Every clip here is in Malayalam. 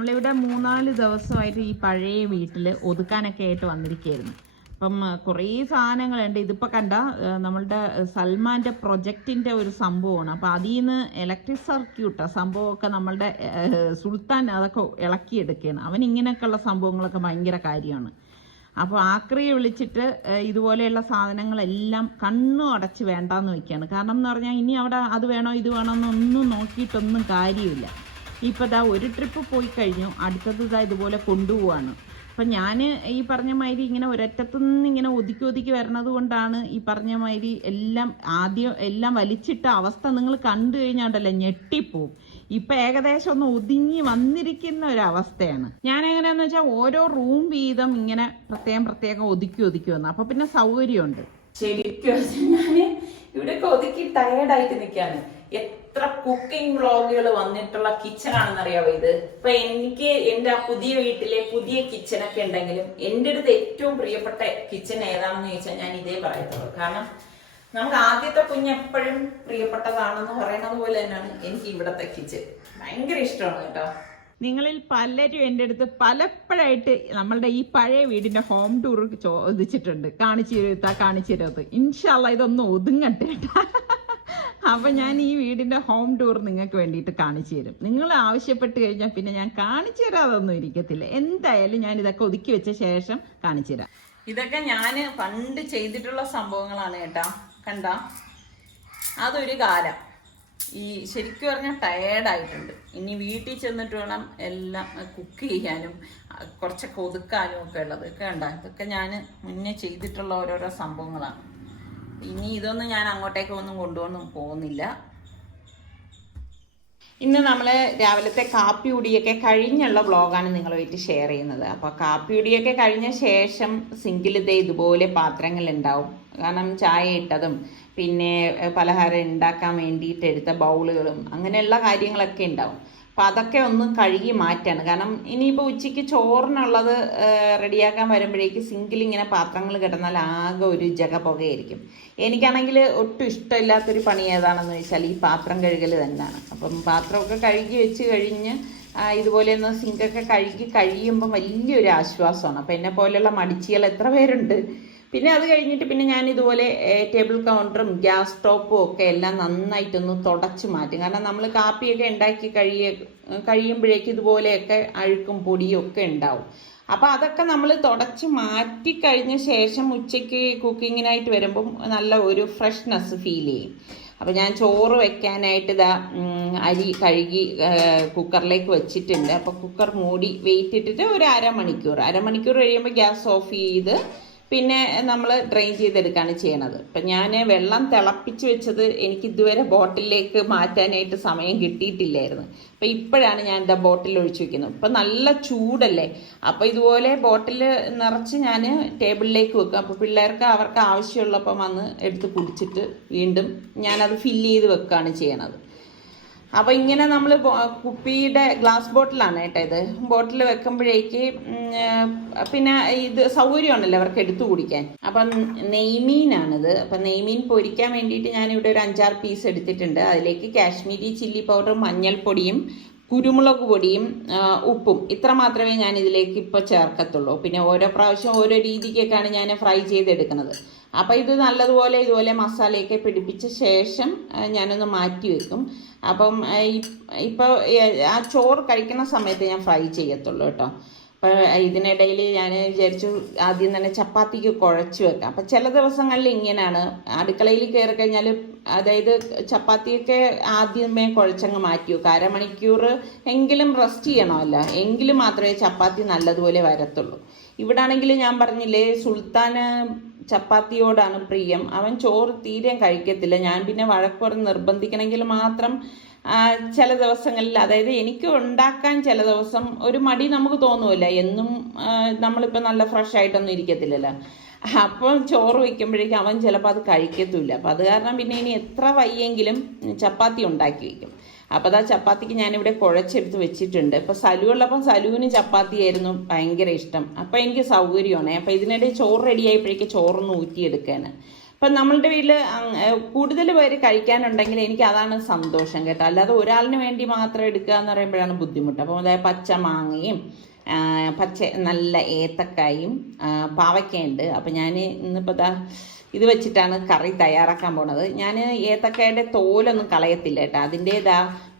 നമ്മളിവിടെ 3-4 ദിവസമായിട്ട് ഈ പഴയ വീട്ടിൽ ഒതുക്കാനൊക്കെ ആയിട്ട് വന്നിരിക്കുകയായിരുന്നു. അപ്പം കുറേ സാധനങ്ങളുണ്ട്. ഇതിപ്പോൾ കണ്ട നമ്മളുടെ സൽമാൻ്റെ പ്രൊജക്റ്റിൻ്റെ ഒരു സംഭവമാണ്. അപ്പോൾ അതിൽ നിന്ന് ഇലക്ട്രിക് സർക്യൂട്ട് സംഭവമൊക്കെ നമ്മളുടെ സുൽത്താൻ അതൊക്കെ ഇളക്കിയെടുക്കുകയാണ്. അവൻ ഇങ്ങനെയൊക്കെയുള്ള സംഭവങ്ങളൊക്കെ ഭയങ്കര കാര്യമാണ്. അപ്പോൾ ആക്രിയെ വിളിച്ചിട്ട് ഇതുപോലെയുള്ള സാധനങ്ങളെല്ലാം കണ്ണും അടച്ച് വേണ്ടാന്ന് വയ്ക്കുകയാണ്. കാരണം എന്ന് പറഞ്ഞാൽ ഇനി അവിടെ അത് വേണോ ഇത് വേണോ എന്നൊന്നും നോക്കിയിട്ടൊന്നും കാര്യമില്ല. ഇപ്പോൾ ഇതാ ഒരു ട്രിപ്പ് പോയി കഴിഞ്ഞു, അടുത്തത് ഇതാ ഇതുപോലെ കൊണ്ടുപോവാണ്. അപ്പം ഞാൻ ഈ പറഞ്ഞ മാതിരി ഇങ്ങനെ ഒരറ്റത്തുനിന്ന് ഇങ്ങനെ ഒതുക്കി വരണത് കൊണ്ടാണ് ഈ പറഞ്ഞ മാതിരി എല്ലാം വലിച്ചിട്ട അവസ്ഥ നിങ്ങൾ കണ്ടു കഴിഞ്ഞാണ്ടല്ലോ ഞെട്ടിപ്പോവും. ഇപ്പം ഏകദേശം ഒന്ന് ഒതുങ്ങി വന്നിരിക്കുന്ന ഒരവസ്ഥയാണ്. ഞാൻ എങ്ങനെയാണെന്ന് വെച്ചാൽ ഓരോ റൂം വീതം ഇങ്ങനെ പ്രത്യേകം ഒതുക്കി വന്നു. അപ്പം പിന്നെ സൗകര്യമുണ്ട്. ശരിക്കും ഞാൻ ഇവിടെയൊക്കെ ഒതുക്കി ടയേർഡായിട്ട് നിൽക്കാണ്. എത്ര കുക്കിംഗ് വ്ളോഗുകൾ വന്നിട്ടുള്ള കിച്ചൺ ആണെന്നറിയാവോ ഇത്. ഇപ്പൊ എനിക്ക് എന്റെ ആ പുതിയ വീട്ടിലെ പുതിയ കിച്ചണൊക്കെ ഉണ്ടെങ്കിലും എന്റെ അടുത്ത് ഏറ്റവും പ്രിയപ്പെട്ട കിച്ചൺ ഏതാണെന്ന് ചോദിച്ചാൽ ഞാൻ ഇതേ പറയത്തുള്ളൂ. കാരണം നമുക്ക് ആദ്യത്തെ കുഞ്ഞെപ്പോഴും പ്രിയപ്പെട്ടതാണെന്ന് പറയുന്നത് പോലെ തന്നെയാണ് എനിക്ക് ഇവിടത്തെ കിച്ചൺ ഭയങ്കര ഇഷ്ടമാണ് കേട്ടോ. നിങ്ങളിൽ പലരും എൻ്റെ അടുത്ത് പലപ്പോഴായിട്ട് നമ്മളുടെ ഈ പഴയ വീടിൻ്റെ ഹോം ടൂർ ചോദിച്ചിട്ടുണ്ട്. കാണിച്ചു തരുന്നത് ഇൻഷാ അല്ലാഹ് ഇതൊന്ന് ഒതുങ്ങട്ടെ കേട്ടോ. അപ്പം ഞാൻ ഈ വീടിൻ്റെ ഹോം ടൂർ നിങ്ങൾക്ക് വേണ്ടിയിട്ട് കാണിച്ചു തരും. നിങ്ങൾ ആവശ്യപ്പെട്ട് കഴിഞ്ഞാൽ പിന്നെ ഞാൻ കാണിച്ചു തരാതൊന്നും ഇരിക്കത്തില്ല. എന്തായാലും ഞാൻ ഇതൊക്കെ ഒതുക്കി വെച്ച ശേഷം കാണിച്ചു തരാം. ഇതൊക്കെ ഞാൻ പണ്ട് ചെയ്തിട്ടുള്ള സംഭവങ്ങളാണ് കേട്ടോ. കണ്ട അതൊരു കാലം ഈ ശരിക്കും പറഞ്ഞാൽ ടയേർഡായിട്ടുണ്ട്. ഇനി വീട്ടിൽ ചെന്നിട്ട് വേണം എല്ലാം കുക്ക് ചെയ്യാനും കുറച്ചൊക്കെ ഒതുക്കാനും ഒക്കെ ഉള്ളത്. കണ്ട ഇതൊക്കെ ഞാൻ മുന്നേ ചെയ്തിട്ടുള്ള ഓരോരോ സംഭവങ്ങളാണ്. ഇനി ഇതൊന്നും ഞാൻ അങ്ങോട്ടേക്കൊന്നും കൊണ്ടുവന്നും പോകുന്നില്ല. ഇന്ന് നമ്മൾ രാവിലത്തെ കാപ്പി കുടിയൊക്കെ കഴിഞ്ഞുള്ള വ്ളോഗാണ് നിങ്ങളുമായിട്ട് ഷെയർ ചെയ്യുന്നത്. അപ്പോൾ കാപ്പി കുടിയൊക്കെ കഴിഞ്ഞ ശേഷം സിങ്കിലിതേ ഇതുപോലെ പാത്രങ്ങളുണ്ടാവും. കാരണം ചായ ഇട്ടതും പിന്നെ പലഹാരം ഉണ്ടാക്കാൻ വേണ്ടിയിട്ട് എടുത്ത ബൗളുകളും അങ്ങനെയുള്ള കാര്യങ്ങളൊക്കെ ഉണ്ടാവും. അപ്പോൾ അതൊക്കെ ഒന്ന് കഴുകി മാറ്റാണ്. കാരണം ഇനിയിപ്പോൾ ഉച്ചയ്ക്ക് ചോറിനുള്ളത് റെഡിയാക്കാൻ വരുമ്പോഴേക്ക് സിങ്കിൽ ഇങ്ങനെ പാത്രങ്ങൾ കിടന്നാൽ ആകെ ഒരു ജഗ പുകയായിരിക്കും. എനിക്കാണെങ്കിൽ ഒട്ടും ഇഷ്ടമില്ലാത്തൊരു പണി ഏതാണെന്ന് വെച്ചാൽ ഈ പാത്രം കഴുകൽ തന്നെയാണ്. അപ്പം പാത്രമൊക്കെ കഴുകി വെച്ച് കഴിഞ്ഞ് ഇതുപോലെ ഒന്ന് സിങ്കൊക്കെ കഴുകി കഴിയുമ്പം വലിയൊരു ആശ്വാസമാണ്. അപ്പം എന്നെ പോലെയുള്ള മടിച്ചികൾ എത്ര പേരുണ്ട്. പിന്നെ അത് കഴിഞ്ഞിട്ട് പിന്നെ ഞാൻ ഇതുപോലെ ടേബിൾ കൗണ്ടറും ഗ്യാസ് സ്റ്റോപ്പും ഒക്കെ എല്ലാം നന്നായിട്ടൊന്ന് തുടച്ച് മാറ്റും. കാരണം നമ്മൾ കാപ്പിയൊക്കെ ഉണ്ടാക്കി കഴിയുമ്പോഴേക്കും ഇതുപോലെയൊക്കെ അഴുക്കും പൊടിയും ഒക്കെ ഉണ്ടാവും. അപ്പോൾ അതൊക്കെ നമ്മൾ തുടച്ച് മാറ്റി കഴിഞ്ഞ ശേഷം ഉച്ചയ്ക്ക് കുക്കിങ്ങിനായിട്ട് വരുമ്പം നല്ല ഒരു ഫ്രഷ്നെസ് ഫീൽ ചെയ്യും. അപ്പോൾ ഞാൻ ചോറ് വെക്കാനായിട്ട് ഇതാ അരി കഴുകി കുക്കറിലേക്ക് വെച്ചിട്ടുണ്ട്. അപ്പോൾ കുക്കർ മൂടി വെയിറ്റ് ഇട്ടിട്ട് ഒരു അരമണിക്കൂർ കഴിയുമ്പോൾ ഗ്യാസ് ഓഫ് ചെയ്ത് പിന്നെ നമ്മൾ ഡ്രെയിൻ ചെയ്തെടുക്കുകയാണ് ചെയ്യണത്. അപ്പം ഞാൻ വെള്ളം തിളപ്പിച്ച് വെച്ചത് എനിക്ക് ഇതുവരെ ബോട്ടിലേക്ക് മാറ്റാനായിട്ട് സമയം കിട്ടിയിട്ടില്ലായിരുന്നു. അപ്പം ഇപ്പോഴാണ് ഞാൻ ഇതാ ബോട്ടിൽ ഒഴിച്ച് വെക്കുന്നത്. ഇപ്പം നല്ല ചൂടല്ലേ. അപ്പോൾ ഇതുപോലെ ബോട്ടിൽ നിറച്ച് ഞാൻ ടേബിളിലേക്ക് വെക്കും. അപ്പോൾ പിള്ളേർക്ക് അവർക്ക് ആവശ്യമുള്ളപ്പം വന്ന് എടുത്ത് കുടിച്ചിട്ട് വീണ്ടും ഞാനത് ഫില്ല് ചെയ്ത് വെക്കുകയാണ് ചെയ്യണത്. അപ്പോൾ ഇങ്ങനെ നമ്മൾ കുപ്പിയുടെ ഗ്ലാസ് ബോട്ടിലാണ് കേട്ടോ ഇത്. ബോട്ടിൽ വെക്കുമ്പോഴേക്ക് പിന്നെ ഇത് സൗകര്യമാണല്ലോ അവർക്ക് എടുത്തു കുടിക്കാൻ. അപ്പം നെയ്മീനാണിത്. അപ്പം നെയ്മീൻ പൊരിക്കാൻ വേണ്ടിയിട്ട് ഞാനിവിടെ ഒരു 5-6 പീസ് എടുത്തിട്ടുണ്ട്. അതിലേക്ക് കാശ്മീരി ചില്ലി പൗഡറും മഞ്ഞൾപ്പൊടിയും കുരുമുളക് പൊടിയും ഉപ്പും ഇത്ര മാത്രമേ ഞാൻ ഇതിലേക്ക് ഇപ്പോൾ ചേർക്കത്തുള്ളൂ. പിന്നെ ഓരോ പ്രാവശ്യം ഓരോ രീതിക്കൊക്കെയാണ് ഞാൻ ഫ്രൈ ചെയ്തെടുക്കുന്നത്. അപ്പോൾ ഇത് നല്ലതുപോലെ ഇതുപോലെ മസാലയൊക്കെ പിടിപ്പിച്ച ശേഷം ഞാനൊന്ന് മാറ്റി വെക്കും. അപ്പം ഇപ്പോൾ ആ ചോറ് കഴിക്കുന്ന സമയത്ത് ഞാൻ ഫ്രൈ ചെയ്യത്തുള്ളൂ കേട്ടോ. അപ്പോൾ ഇതിനിടയിൽ ഞാൻ വിചാരിച്ചു ആദ്യം തന്നെ ചപ്പാത്തിക്ക് കുഴച്ച് വെക്കാം. അപ്പം ചില ദിവസങ്ങളിൽ ഇങ്ങനെയാണ്, അടുക്കളയിൽ കയറി കഴിഞ്ഞാൽ അതായത് ചപ്പാത്തിയൊക്കെ ആദ്യമേ കുഴച്ചങ്ങ് മാറ്റി വെക്കുക. അരമണിക്കൂർ എങ്കിലും റെസ്റ്റ് ചെയ്യണമല്ലോ, എങ്കിലും മാത്രമേ ചപ്പാത്തി നല്ലതുപോലെ വരത്തുള്ളൂ. ഇവിടെ ആണെങ്കിൽ ഞാൻ പറഞ്ഞില്ലേ സുൽത്താന് ചപ്പാത്തിയോടാണ് പ്രിയം. അവൻ ചോറ് തീരെ കഴിക്കത്തില്ല. ഞാൻ പിന്നെ വഴക്ക് പറഞ്ഞ് നിർബന്ധിക്കണമെങ്കിൽ മാത്രം ചില ദിവസങ്ങളിൽ, അതായത് എനിക്ക് ഉണ്ടാക്കാൻ ചില ദിവസം ഒരു മടി നമുക്ക് തോന്നുമല്ല. എന്നും നമ്മളിപ്പോൾ നല്ല ഫ്രഷ് ആയിട്ടൊന്നും ഇരിക്കത്തില്ലല്ലോ. അപ്പോൾ ചോറ് വയ്ക്കുമ്പോഴേക്കും അവൻ ചിലപ്പോൾ അത് കഴിക്കത്തുമില്ല. അപ്പോൾ അത് കാരണം പിന്നെ ഇനി എത്ര വയ്യെങ്കിലും ചപ്പാത്തി ഉണ്ടാക്കി വയ്ക്കും. അപ്പോൾ അതാ ചപ്പാത്തിക്ക് ഞാനിവിടെ കുഴച്ചെടുത്ത് വെച്ചിട്ടുണ്ട്. ഇപ്പോൾ സലു ഉള്ളപ്പം സലുവിന് ചപ്പാത്തിയായിരുന്നു ഭയങ്കര ഇഷ്ടം. അപ്പോൾ എനിക്ക് സൗകര്യമാണ്. അപ്പോൾ ഇതിനിടെ ചോറ് റെഡി ആയപ്പോഴേക്ക് ചോറൊന്ന് ഊറ്റിയെടുക്കാൻ. അപ്പം നമ്മളുടെ വീട്ടിൽ കൂടുതൽ പേര് കഴിക്കാനുണ്ടെങ്കിൽ എനിക്ക് അതാണ് സന്തോഷം കേട്ടോ. അല്ലാതെ ഒരാളിന് വേണ്ടി മാത്രം എടുക്കുക എന്ന് പറയുമ്പോഴാണ് ബുദ്ധിമുട്ട്. അപ്പോൾ അതായത് പച്ച മാങ്ങയും നല്ല ഏത്തക്കായും പാവയ്ക്കയുണ്ട്. അപ്പം ഞാൻ ഇന്നിപ്പോൾ ഇത് വെച്ചിട്ടാണ് കറി തയ്യാറാക്കാൻ പോണത്. ഞാൻ ഏത്തക്കായുടെ തോലൊന്നും കളയത്തില്ല കേട്ടോ. അതിൻ്റെ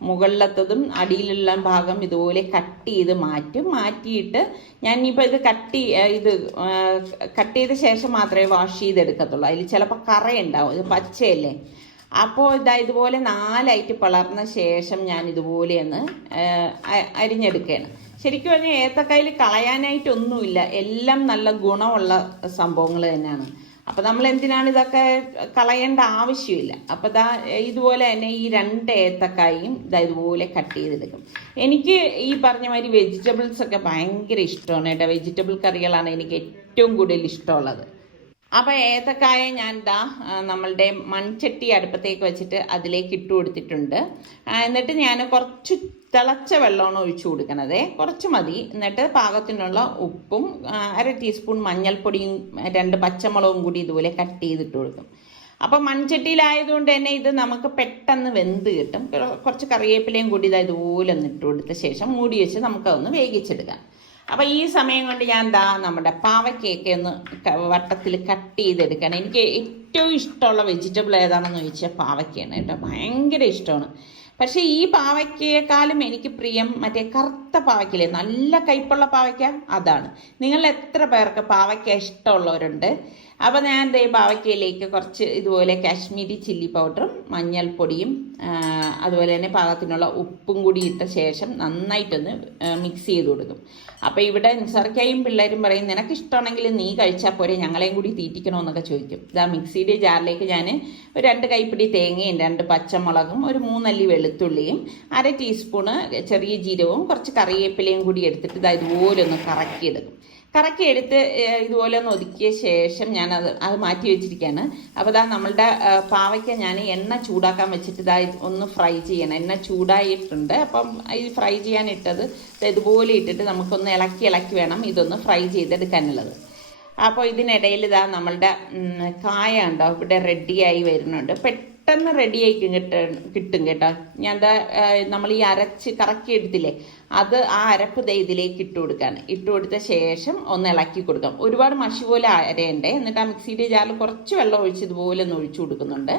മുകളിലത്തതും അടിയിലുള്ള ഭാഗം ഇതുപോലെ കട്ട് ചെയ്ത് മാറ്റിയിട്ട് ഞാൻ ഇനിയിപ്പോൾ ഇത് കട്ട് ചെയ്ത ശേഷം മാത്രമേ വാഷ് ചെയ്തെടുക്കത്തുള്ളൂ. അതിൽ ചിലപ്പോൾ കറയുണ്ടാവും, ഇത് പച്ചയല്ലേ. അപ്പോൾ ഇതുപോലെ 4 പിളർന്ന ശേഷം ഞാൻ ഇതുപോലെ ഒന്ന് അരിഞ്ഞെടുക്കുകയാണ്. ശരിക്കും പറഞ്ഞാൽ ഏത്തക്കായിൽ കളയാനായിട്ടൊന്നുമില്ല, എല്ലാം നല്ല ഗുണമുള്ള സംഭവങ്ങൾ തന്നെയാണ്. അപ്പം നമ്മൾ എന്തിനാണ് ഇതൊക്കെ കളയേണ്ട ആവശ്യമില്ല. അപ്പം ഇതുപോലെ തന്നെ ഈ 2 ഏത്തക്കായും ഇതുപോലെ കട്ട് ചെയ്തെടുക്കും. എനിക്ക് ഈ പറഞ്ഞ മാതിരി വെജിറ്റബിൾസ് ഒക്കെ ഭയങ്കര ഇഷ്ടമാണ് കേട്ടോ. വെജിറ്റബിൾ കറികളാണ് എനിക്ക് ഏറ്റവും കൂടുതൽ ഇഷ്ടമുള്ളത്. അപ്പം ഏത്തക്കായ ഞാൻ നമ്മളുടെ മൺചട്ടി അടുപ്പത്തേക്ക് വെച്ചിട്ട് അതിലേക്ക് ഇട്ട് കൊടുത്തിട്ടുണ്ട്. എന്നിട്ട് ഞാൻ കുറച്ച് തിളച്ച വെള്ളമാണ് ഒഴിച്ചു കൊടുക്കണത്, കുറച്ച് മതി. എന്നിട്ട് പാകത്തിനുള്ള ഉപ്പും 1/2 ടീസ്പൂൺ മഞ്ഞൾപ്പൊടിയും 2 പച്ചമുളകും കൂടി ഇതുപോലെ കട്ട് ചെയ്തിട്ട് കൊടുക്കും. അപ്പം മൺചട്ടിയിലായതുകൊണ്ട് തന്നെ ഇത് നമുക്ക് പെട്ടെന്ന് വെന്ത് കിട്ടും. കുറച്ച് കറിവേപ്പിലയും കൂടി ഇതുപോലെ ഒന്ന് ഇട്ട് കൊടുത്ത ശേഷം മൂടി വെച്ച് നമുക്കതൊന്ന് വേവിച്ചെടുക്കാം. അപ്പം ഈ സമയം കൊണ്ട് ഞാൻ നമ്മുടെ പാവയ്ക്കൊക്കെ ഒന്ന് വട്ടത്തിൽ കട്ട് ചെയ്തെടുക്കണം. എനിക്ക് ഏറ്റവും ഇഷ്ടമുള്ള വെജിറ്റബിൾ ഏതാണെന്ന് ചോദിച്ചാൽ പാവയ്ക്കാണ് കേട്ടോ. ഭയങ്കര ഇഷ്ടമാണ്. പക്ഷേ ഈ പാവയ്ക്കേക്കാളും എനിക്ക് പ്രിയം മറ്റേ കറുത്ത പാവയ്ക്കില്ലേ, നല്ല കയ്പുള്ള പാവയ്ക്ക, അതാണ്. നിങ്ങൾ എത്ര പേർക്ക് പാവയ്ക്ക ഇഷ്ടമുള്ളവരുണ്ട്? അപ്പോൾ ഞാൻ പാവയ്ക്കയിലേക്ക് കുറച്ച് ഇതുപോലെ കാശ്മീരി ചില്ലി പൗഡറും മഞ്ഞൾപ്പൊടിയും അതുപോലെ തന്നെ പാകത്തിനുള്ള ഉപ്പും കൂടി ഇട്ട ശേഷം നന്നായിട്ടൊന്ന് മിക്സ് ചെയ്ത് കൊടുക്കും. അപ്പോൾ ഇവിടെ നിസാർക്കയും പിള്ളേരും പറയും, നിനക്ക് ഇഷ്ടമാണെങ്കിൽ നീ കഴിച്ചാൽ പോരെ, ഞങ്ങളെയും കൂടി തീറ്റിക്കണമെന്നൊക്കെ ചോദിക്കും. മിക്സിയുടെ ജാറിലേക്ക് ഞാൻ ഒരു 2 കൈപ്പിടി തേങ്ങയും 2 പച്ചമുളകും 3 അല്ലി വെളുത്തുള്ളിയും 1/2 ടീസ്പൂണ് ചെറിയ ജീരകവും കുറച്ച് കറിവേപ്പിലയും കൂടി എടുത്തിട്ട് ഇതുപോലെ ഒന്ന് കറക്കിയെടുത്ത് ഇതുപോലെ ഒന്ന് ഒതുക്കിയ ശേഷം ഞാൻ അത് മാറ്റി വെച്ചിരിക്കുകയാണ്. അപ്പോൾ നമ്മളുടെ പാവയ്ക്ക ഞാൻ എണ്ണ ചൂടാക്കാൻ വെച്ചിട്ട് ഒന്ന് ഫ്രൈ ചെയ്യണം. എണ്ണ ചൂടായിട്ടുണ്ട്. അപ്പം ഈ ഫ്രൈ ചെയ്യാനിട്ടത് ഇതുപോലെ ഇട്ടിട്ട് നമുക്കൊന്ന് ഇളക്കി വേണം ഇതൊന്ന് ഫ്രൈ ചെയ്തെടുക്കാനുള്ളത്. അപ്പോൾ ഇതിനിടയിൽ നമ്മളുടെ കായ ഉണ്ടോ ഇവിടെ റെഡിയായി വരുന്നുണ്ട്. പെട്ടെന്ന് റെഡിയായി കിട്ടും കേട്ടോ. ഞാൻ നമ്മൾ ഈ കറക്കി എടുത്തില്ലേ, അത് ആ അരപ്പ് ഇതിലേക്ക് ഇട്ട് കൊടുത്ത ശേഷം ഒന്ന് ഇളക്കി കൊടുക്കാം. ഒരുപാട് മഷി പോലെ അരയണ്ടേ. എന്നിട്ട് ആ മിക്സിയുടെ ജാറിൽ കുറച്ച് വെള്ളം ഒഴിച്ച് ഇതുപോലെ ഒന്ന് ഒഴിച്ചു കൊടുക്കുന്നുണ്ട്.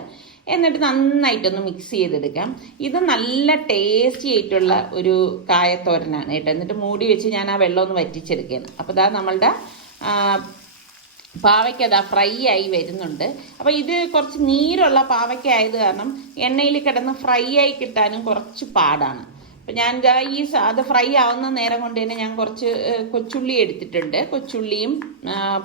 എന്നിട്ട് നന്നായിട്ടൊന്ന് മിക്സ് ചെയ്തെടുക്കാം. ഇത് നല്ല ടേസ്റ്റി ആയിട്ടുള്ള ഒരു കായത്തോരനാണ് കേട്ടോ. എന്നിട്ട് മൂടി വെച്ച് ഞാൻ ആ വെള്ളം ഒന്ന് വറ്റിച്ചെടുക്കുകയാണ്. അപ്പോൾ നമ്മളുടെ പാവയ്ക്ക ഫ്രൈ ആയി വരുന്നുണ്ട്. അപ്പോൾ ഇത് കുറച്ച് നീരുള്ള പാവയ്ക്ക ആയത് കാരണം എണ്ണയിൽ കിടന്ന് ഫ്രൈ ആയി കിട്ടാനും കുറച്ച് പാടാണ്. അപ്പം ഞാൻ അത് ഫ്രൈ ആവുന്ന നേരം കൊണ്ട് തന്നെ ഞാൻ കുറച്ച് കൊച്ചുള്ളി എടുത്തിട്ടുണ്ട്. കൊച്ചുള്ളിയും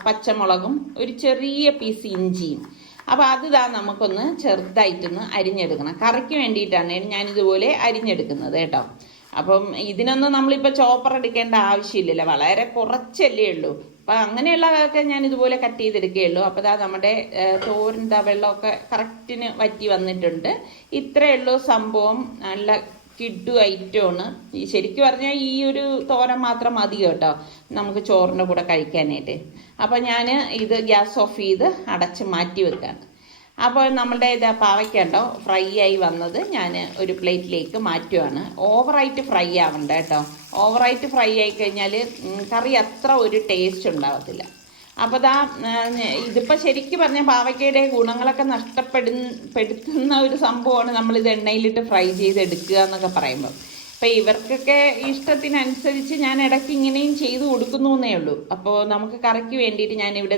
പച്ചമുളകും ഒരു ചെറിയ പീസ് ഇഞ്ചിയും. അപ്പോൾ അത് നമുക്കൊന്ന് ചെറുതായിട്ടൊന്ന് അരിഞ്ഞെടുക്കണം. കറിക്ക് വേണ്ടിയിട്ടാണ് ഞാനിതുപോലെ അരിഞ്ഞെടുക്കുന്നത് കേട്ടോ. അപ്പം ഇതിനൊന്നും നമ്മളിപ്പോൾ ചോപ്പർ എടുക്കേണ്ട ആവശ്യമില്ലല്ലോ, വളരെ കുറച്ചല്ലേ ഉള്ളൂ. അപ്പം അങ്ങനെയുള്ളതൊക്കെ ഞാൻ ഇതുപോലെ കട്ട് ചെയ്തെടുക്കുകയുള്ളൂ. അപ്പോൾ നമ്മുടെ തോരൻ വെള്ളമൊക്കെ കറക്റ്റിന് വറ്റി വന്നിട്ടുണ്ട്. ഇത്രയേ ഉള്ളൂ സംഭവം. നല്ല കിഡു ഐറ്റമാണ്. ശരിക്കും പറഞ്ഞാൽ ഈ ഒരു തോരൻ മാത്രം മതി കേട്ടോ നമുക്ക് ചോറിൻ്റെ കൂടെ കഴിക്കാനായിട്ട്. അപ്പോൾ ഞാൻ ഇത് ഗ്യാസ് ഓഫ് ചെയ്ത് അടച്ച് മാറ്റി വെക്കാണ്. അപ്പോൾ നമ്മളുടെ പാവയ്ക്ക ഉണ്ടോ ഫ്രൈ ആയി വന്നത് ഞാൻ ഒരു പ്ലേറ്റിലേക്ക് മാറ്റുവാണ്. ഓവറായിട്ട് ഫ്രൈ ആവണ്ട കേട്ടോ. ഓവറായിട്ട് ഫ്രൈ ആയി കഴിഞ്ഞാൽ കറി അത്ര ഒരു ടേസ്റ്റ് ഉണ്ടാവത്തില്ല. അപ്പോൾ ഇതിപ്പോൾ ശരിക്കും പറഞ്ഞാൽ പാവയ്ക്കയുടെ ഗുണങ്ങളൊക്കെ നഷ്ടപ്പെടുത്തുന്ന ഒരു സംഭവമാണ് നമ്മളിത് എണ്ണയിലിട്ട് ഫ്രൈ ചെയ്തെടുക്കുക എന്നൊക്കെ പറയുമ്പോൾ. അപ്പോൾ ഇവർക്കൊക്കെ ഇഷ്ടത്തിനനുസരിച്ച് ഞാൻ ഇടയ്ക്ക് ഇങ്ങനെയും ചെയ്ത് കൊടുക്കുന്നു എന്നേ ഉള്ളൂ. അപ്പോൾ നമുക്ക് കറിക്ക് വേണ്ടിയിട്ട് ഞാൻ ഇവിടെ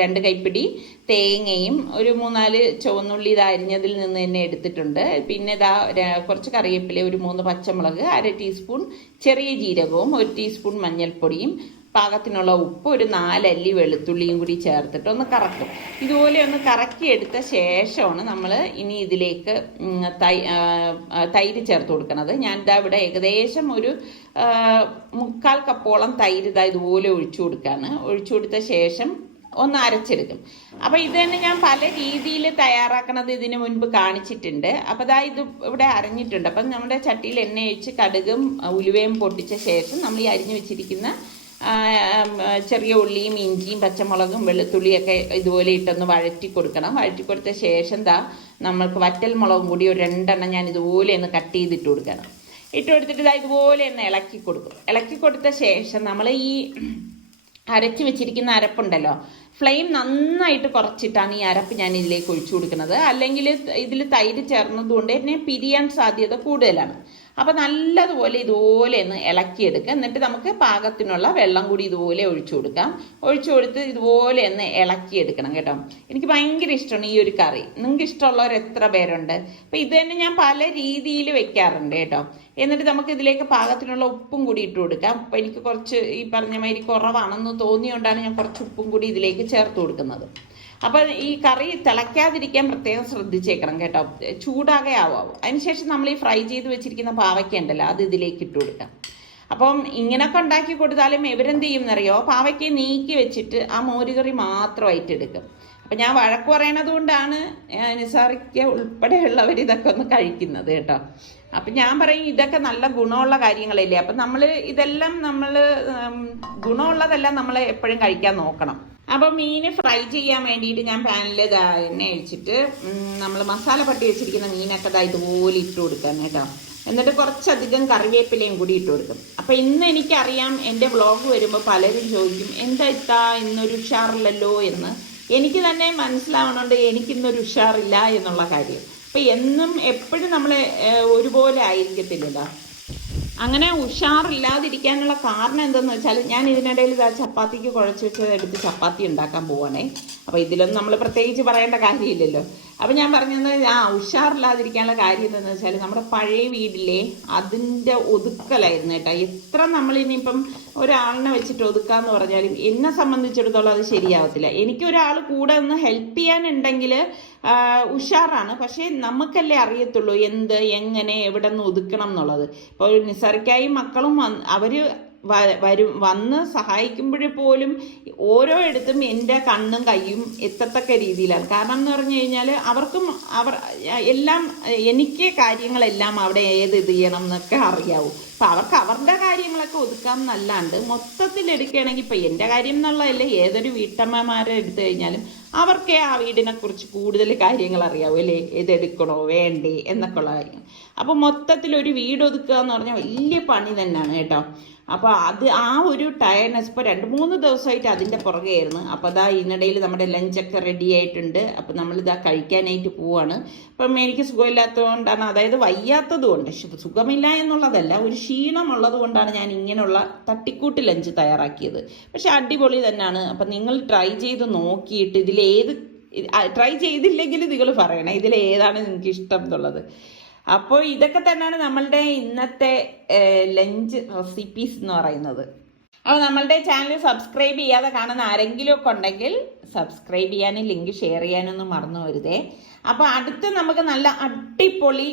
2 കൈപ്പിടി തേങ്ങയും 3-4 ചുവന്നുള്ളി അരിഞ്ഞതിൽ നിന്ന് തന്നെ എടുത്തിട്ടുണ്ട്. പിന്നെ കുറച്ച് കറിവേപ്പില, 3 പച്ചമുളക്, 1/2 ടീസ്പൂൺ ചെറിയ ജീരകവും 1 ടീസ്പൂൺ മഞ്ഞൾപ്പൊടിയും പാകത്തിനുള്ള ഉപ്പ്, 4 അല്ലി വെളുത്തുള്ളിയും കൂടി ചേർത്തിട്ട് ഒന്ന് കറക്കും. ഇതുപോലെ ഒന്ന് കറക്കി എടുത്ത ശേഷമാണ് നമ്മൾ ഇനി ഇതിലേക്ക് തൈര് ചേർത്ത് കൊടുക്കുന്നത്. ഞാൻ ഇവിടെ ഏകദേശം ഒരു 3/4 കപ്പോളം തൈര് ഇതുപോലെ ഒഴിച്ചു കൊടുക്കുകയാണ്. ഒഴിച്ചു കൊടുത്ത ശേഷം ഒന്ന് അരച്ചെടുക്കും. അപ്പോൾ ഇത് തന്നെ ഞാൻ പല രീതിയിൽ തയ്യാറാക്കണത് ഇതിന് മുൻപ് കാണിച്ചിട്ടുണ്ട്. അപ്പോൾ ഇത് ഇവിടെ അരഞ്ഞിട്ടുണ്ട്. അപ്പം നമ്മുടെ ചട്ടിയിൽ എണ്ണ ഒഴിച്ച് കടുകും ഉലുവയും പൊട്ടിച്ച ശേഷം നമ്മൾ ഈ അരിഞ്ഞു വെച്ചിരിക്കുന്ന ചെറിയ ഉള്ളിയും ഇഞ്ചിയും പച്ചമുളകും വെളുത്തുള്ളിയൊക്കെ ഇതുപോലെ ഇട്ടൊന്ന് വഴറ്റി കൊടുക്കണം. വഴറ്റി കൊടുത്ത ശേഷം നമ്മൾക്ക് വറ്റൽ മുളകും കൂടി ഒരു 2 എണ്ണം ഞാൻ ഇതുപോലെ ഒന്ന് കട്ട് ചെയ്തിട്ട് കൊടുക്കണം. ഇട്ട് കൊടുത്തിട്ട് ഇതുപോലെ ഒന്ന് ഇളക്കി കൊടുക്കും. ഇളക്കി കൊടുത്ത ശേഷം നമ്മൾ ഈ അരച്ച് വെച്ചിരിക്കുന്ന അരപ്പുണ്ടല്ലോ, ഫ്ലെയിം നന്നായിട്ട് കുറച്ചിട്ടാണ് ഈ അരപ്പ് ഞാൻ ഇതിലേക്ക് ഒഴിച്ചു കൊടുക്കുന്നത്. അല്ലെങ്കിൽ ഇതിൽ തൈര് ചേർന്നതുകൊണ്ട് തന്നെ പിരിയാൻ സാധ്യത കൂടുതലാണ്. അപ്പം നല്ലതുപോലെ ഇതുപോലെ ഒന്ന് ഇളക്കിയെടുക്കുക. എന്നിട്ട് നമുക്ക് പാകത്തിനുള്ള വെള്ളം കൂടി ഇതുപോലെ ഒഴിച്ചു കൊടുക്കാം. ഒഴിച്ചു കൊടുത്ത് ഇതുപോലെ ഒന്ന് ഇളക്കിയെടുക്കണം കേട്ടോ. എനിക്ക് ഭയങ്കര ഇഷ്ടമാണ് ഈ ഒരു കറി. നിങ്ങൾക്ക് ഇഷ്ടമുള്ളവർ എത്ര പേരുണ്ട്? അപ്പം ഇത് തന്നെ ഞാൻ പല രീതിയിൽ വെക്കാറുണ്ട് കേട്ടോ. എന്നിട്ട് നമുക്ക് ഇതിലേക്ക് പാകത്തിനുള്ള ഉപ്പും കൂടി ഇട്ട് കൊടുക്കാം. അപ്പം എനിക്ക് കുറച്ച് ഈ പറഞ്ഞ മാതിരി കുറവാണെന്ന് തോന്നിയോണ്ടാണ് ഞാൻ കുറച്ച് ഉപ്പും കൂടി ഇതിലേക്ക് ചേർത്ത് കൊടുക്കുന്നത്. അപ്പം ഈ കറി തിളയ്ക്കാതിരിക്കാൻ പ്രത്യേകം ശ്രദ്ധിച്ചേക്കണം കേട്ടോ. ചൂടാകെ ആവാവും. അതിനുശേഷം നമ്മൾ ഈ ഫ്രൈ ചെയ്ത് വെച്ചിരിക്കുന്ന പാവയ്ക്ക ഉണ്ടല്ലോ, അത് ഇതിലേക്ക് ഇട്ട് കൊടുക്കാം. അപ്പം ഇങ്ങനൊക്കെ ഉണ്ടാക്കി കൊടുത്താലും ഇവരെന്ത് ചെയ്യും എന്നറിയോ, പാവയ്ക്ക നീക്കി വെച്ചിട്ട് ആ മോരുകറി മാത്രമായിട്ട് എടുക്കും. അപ്പം ഞാൻ വഴക്ക് പറയണത് കൊണ്ടാണ് നിസാറിക്ക ഉൾപ്പെടെയുള്ളവർ ഇതൊക്കെ ഒന്ന് കഴിക്കുന്നത് കേട്ടോ. അപ്പം ഞാൻ പറയും ഇതൊക്കെ നല്ല ഗുണമുള്ള കാര്യങ്ങളല്ലേ. അപ്പം ഇതെല്ലാം ഗുണമുള്ളതെല്ലാം നമ്മൾ എപ്പോഴും കഴിക്കാൻ നോക്കണം. അപ്പം മീൻ ഫ്രൈ ചെയ്യാൻ വേണ്ടിയിട്ട് ഞാൻ പാനിൽ എണ്ണ ഒഴിച്ചിട്ട് നമ്മൾ മസാല പട്ടി വെച്ചിരിക്കുന്ന മീനൊക്കെ ഇതുപോലെ ഇട്ട് കൊടുക്കാം കേട്ടോ. എന്നിട്ട് കുറച്ചധികം കറിവേപ്പിലയും കൂടി ഇട്ട് കൊടുക്കും. അപ്പം ഇന്ന് എനിക്കറിയാം എൻ്റെ വ്ളോഗ് വരുമ്പോൾ പലരും ചോദിക്കും എന്താ ഇന്നൊരു ഉഷാറില്ലല്ലോ എന്ന്. എനിക്ക് തന്നെ മനസ്സിലാവണുണ്ട് എനിക്കിന്നൊരു ഉഷാറില്ല എന്നുള്ള കാര്യം. അപ്പം എപ്പോഴും നമ്മൾ ഒരുപോലെ ആയിരിക്കത്തില്ലല്ലോ. അങ്ങനെ ഉഷാറില്ലാതിരിക്കാനുള്ള കാരണം എന്തെന്ന് വെച്ചാൽ ഞാൻ ഇതിനിടയിൽ ചപ്പാത്തിക്ക് കുഴച്ച് വെച്ചത് എടുത്ത് ചപ്പാത്തി ഉണ്ടാക്കാൻ പോവാണേ. അപ്പോൾ ഇതിലൊന്നും നമ്മൾ പ്രത്യേകിച്ച് പറയേണ്ട കാര്യമില്ലല്ലോ. അപ്പം ഞാൻ പറഞ്ഞത് ഉഷാറില്ലാതിരിക്കാനുള്ള കാര്യം എന്താണെന്ന് വെച്ചാൽ നമ്മുടെ പഴയ വീട്ടിലെ അതിൻ്റെ ഒതുക്കലായിരുന്നു കേട്ടോ. എത്ര നമ്മളിനിയിപ്പം ഒരാളിനെ വെച്ചിട്ട് ഒതുക്കാന്ന് പറഞ്ഞാലും എന്നെ സംബന്ധിച്ചിടത്തോളം അത് ശരിയാവത്തില്ല. എനിക്കൊരാൾ കൂടെ ഒന്ന് ഹെൽപ്പ് ചെയ്യാനുണ്ടെങ്കിൽ ഉഷാറാണ്. പക്ഷേ നമുക്കല്ലേ അറിയത്തുള്ളൂ എങ്ങനെ എവിടെ നിന്ന് ഒതുക്കണം എന്നുള്ളത്. ഇപ്പോൾ നിസാറിക്കായി മക്കളും അവർ വന്ന് സഹായിക്കുമ്പോഴേ പോലും ഓരോ ഇടത്തും എൻ്റെ കണ്ണും കയ്യും എത്തത്തക്ക രീതിയിലാണ്. കാരണം എന്ന് പറഞ്ഞു കഴിഞ്ഞാൽ എല്ലാം എനിക്ക് കാര്യങ്ങളെല്ലാം അവിടെ ഇത് ചെയ്യണം എന്നൊക്കെ അറിയാവൂ. അപ്പം അവർക്ക് അവരുടെ കാര്യങ്ങളൊക്കെ ഒതുക്കാം എന്നല്ലാണ്ട് മൊത്തത്തിൽ എടുക്കുകയാണെങ്കിൽ ഇപ്പം എൻ്റെ കാര്യം എന്നുള്ളതല്ലേ, ഏതൊരു വീട്ടമ്മമാരെ എടുത്തു കഴിഞ്ഞാലും അവർക്കേ ആ വീടിനെ കുറിച്ച് കൂടുതൽ കാര്യങ്ങൾ അറിയാവൂ അല്ലേ, ഇതെടുക്കണോ വേണ്ടേ എന്നൊക്കെ ഉള്ള കാര്യങ്ങൾ. അപ്പം മൊത്തത്തിൽ ഒരു വീട് ഒതുക്കുക എന്ന് പറഞ്ഞാൽ വലിയ പണി തന്നെയാണ് കേട്ടോ. അപ്പോൾ ആ ഒരു ടയർനെസ് ഇപ്പോൾ 2-3 ദിവസമായിട്ട് അതിൻ്റെ പുറകെയായിരുന്നു. അപ്പോൾ ഇതിനിടയിൽ നമ്മുടെ ലഞ്ചൊക്കെ റെഡി ആയിട്ടുണ്ട്. അപ്പം നമ്മളിതാ കഴിക്കാനായിട്ട് പോവാണ്. അപ്പം എനിക്ക് സുഖമില്ലാത്തതുകൊണ്ടാണ്, അതായത് വയ്യാത്തത് കൊണ്ട്, സുഖമില്ല എന്നുള്ളതല്ല, ഒരു ക്ഷീണമുള്ളത് കൊണ്ടാണ് ഞാൻ ഇങ്ങനെയുള്ള തട്ടിക്കൂട്ട് ലഞ്ച് തയ്യാറാക്കിയത്. പക്ഷെ അടിപൊളി തന്നെയാണ്. അപ്പം നിങ്ങൾ ട്രൈ ചെയ്ത് നോക്കിയിട്ട് ട്രൈ ചെയ്തില്ലെങ്കിൽ നിങ്ങൾ പറയണം ഇതിലേതാണ് നിങ്ങൾക്ക് ഇഷ്ടം എന്നുള്ളത്. അപ്പോൾ ഇതൊക്കെ തന്നെയാണ് നമ്മളുടെ ഇന്നത്തെ ലഞ്ച് റെസിപ്പീസ് എന്ന് പറയുന്നത്. അപ്പോൾ നമ്മളുടെ ചാനൽ സബ്സ്ക്രൈബ് ചെയ്യാതെ കാണുന്ന ആരെങ്കിലും ഒക്കെ ഉണ്ടെങ്കിൽ സബ്സ്ക്രൈബ് ചെയ്യാനും ലിങ്ക് ഷെയർ ചെയ്യാനൊന്നും മറന്നു വരുതേ. അപ്പോൾ അടുത്ത് നമുക്ക് നല്ല അടിപൊളി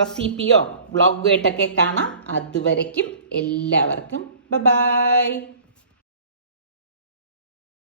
റെസിപ്പിയോ വ്ളോഗുമായിട്ടൊക്കെ കാണാം. അതുവരയ്ക്കും എല്ലാവർക്കും ബൈ.